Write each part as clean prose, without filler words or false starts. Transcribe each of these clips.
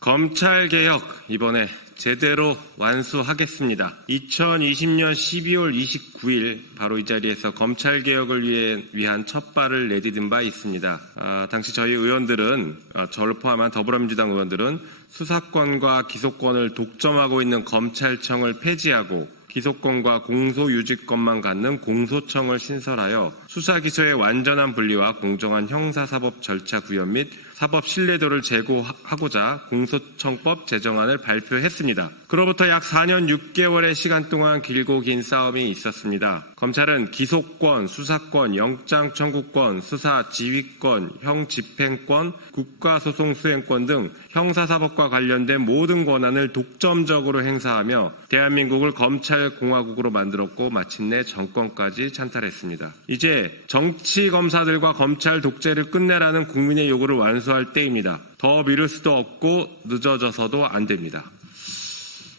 검찰개혁 이번에 제대로 완수하겠습니다. 2020년 12월 29일 바로 이 자리에서 검찰개혁을 위한 첫 발을 내디딘 바 있습니다. 당시 저희 의원들은, 저를 포함한 더불어민주당 의원들은 수사권과 기소권을 독점하고 있는 검찰청을 폐지하고 기소권과 공소유지권만 갖는 공소청을 신설하여 수사기소의 완전한 분리와 공정한 형사사법 절차 구현 및 사법 신뢰도를 제고하고자 공소청법 제정안을 발표했습니다. 그로부터 약 4년 6개월의 시간 동안 길고 긴 싸움이 있었습니다. 검찰은 기소권, 수사권, 영장 청구권, 수사 지휘권, 형집행권, 국가소송 수행권 등 형사사법과 관련된 모든 권한을 독점적으로 행사하며 대한민국을 검찰공화국으로 만들었고 마침내 정권까지 찬탈했습니다. 이제 정치검사들과 검찰 독재를 끝내라는 국민의 요구를 완수할 때입니다. 더 미룰 수도 없고 늦어져서도 안 됩니다.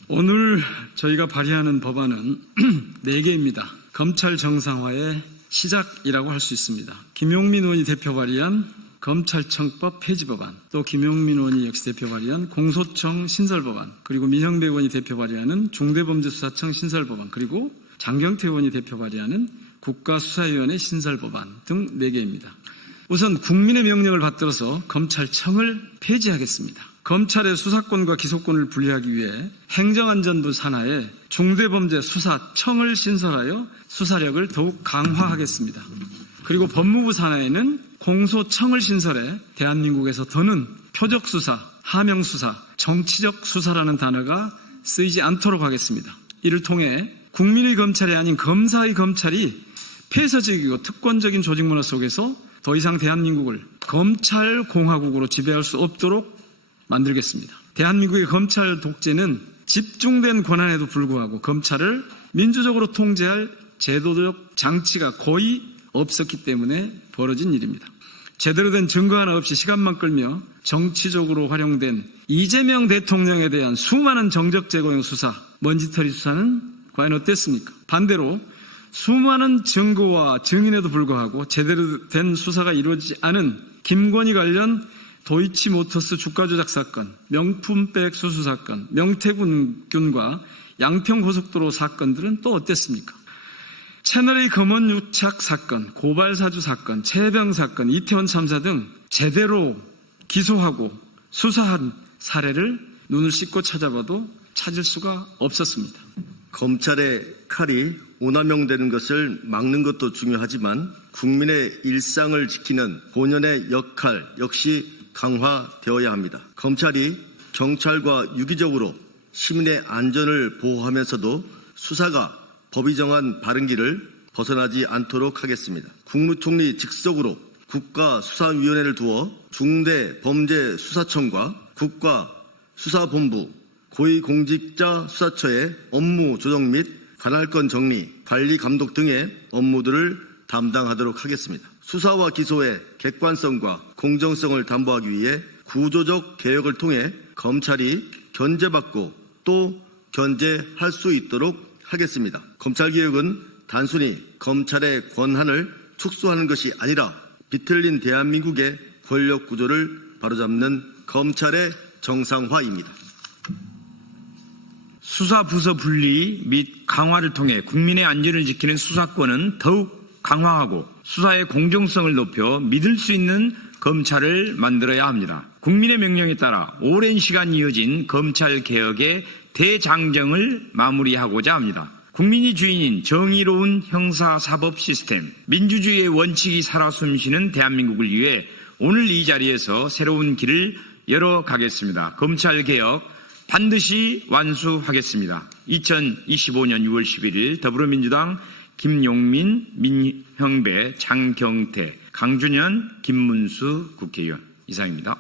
오늘 저희가 발의하는 법안은 4개입니다. 검찰 정상화의 시작이라고 할 수 있습니다. 김용민 의원이 대표 발의한 검찰청법 폐지 법안, 또 김용민 의원이 역시 대표 발의한 공소청 신설 법안, 그리고 민형배 의원이 대표 발의하는 중대범죄수사청 신설 법안, 그리고 장경태 의원이 대표 발의하는 국가수사위원회 신설 법안 등 4개입니다. 우선 국민의 명령을 받들어서 검찰청을 폐지하겠습니다. 검찰의 수사권과 기소권을 분리하기 위해 행정안전부 산하에 중대범죄수사청을 신설하여 수사력을 더욱 강화하겠습니다. 그리고 법무부 산하에는 공소청을 신설해 대한민국에서 더는 표적수사, 하명수사, 정치적 수사라는 단어가 쓰이지 않도록 하겠습니다. 이를 통해 국민의 검찰이 아닌 검사의 검찰이 폐쇄적이고 특권적인 조직 문화 속에서 더 이상 대한민국을 검찰공화국으로 지배할 수 없도록 만들겠습니다. 대한민국의 검찰 독재는 집중된 권한에도 불구하고 검찰을 민주적으로 통제할 제도적 장치가 거의 없었기 때문에 벌어진 일입니다. 제대로 된 증거 하나 없이 시간만 끌며 정치적으로 활용된 이재명 대통령에 대한 수많은 정적 제거용 수사, 먼지털이 수사는 과연 어땠습니까? 반대로 수많은 증거와 증인에도 불구하고 제대로 된 수사가 이루어지지 않은 김건희 관련 도이치모터스 주가 조작 사건, 명품백 수수 사건, 명태균과 양평고속도로 사건들은 또 어땠습니까? 채널A 검언 유착 사건, 고발사주 사건, 최병 사건, 이태원 참사 등 제대로 기소하고 수사한 사례를 눈을 씻고 찾아봐도 찾을 수가 없었습니다. 검찰의 칼이 오남용되는 것을 막는 것도 중요하지만 국민의 일상을 지키는 본연의 역할 역시 강화되어야 합니다. 검찰이 경찰과 유기적으로 시민의 안전을 보호하면서도 수사가 법이 정한 바른 길을 벗어나지 않도록 하겠습니다. 국무총리 직속으로 국가수사위원회를 두어 중대범죄수사청과 국가수사본부, 고위공직자수사처의 업무 조정 및 관할권 정리, 관리 감독 등의 업무들을 담당하도록 하겠습니다. 수사와 기소의 객관성과 공정성을 담보하기 위해 구조적 개혁을 통해 검찰이 견제받고 또 견제할 수 있도록 하겠습니다. 검찰개혁은 단순히 검찰의 권한을 축소하는 것이 아니라 비틀린 대한민국의 권력구조를 바로잡는 검찰의 정상화입니다. 수사부서 분리 및 강화를 통해 국민의 안전을 지키는 수사권은 더욱 강화하고 수사의 공정성을 높여 믿을 수 있는 검찰을 만들어야 합니다. 국민의 명령에 따라 오랜 시간 이어진 검찰개혁의 대장정을 마무리하고자 합니다. 국민이 주인인 정의로운 형사사법 시스템, 민주주의의 원칙이 살아 숨쉬는 대한민국을 위해 오늘 이 자리에서 새로운 길을 열어가겠습니다. 검찰개혁 반드시 완수하겠습니다. 2025년 6월 11일 더불어민주당 김용민, 민형배, 장경태, 강준현, 김문수 국회의원 이상입니다.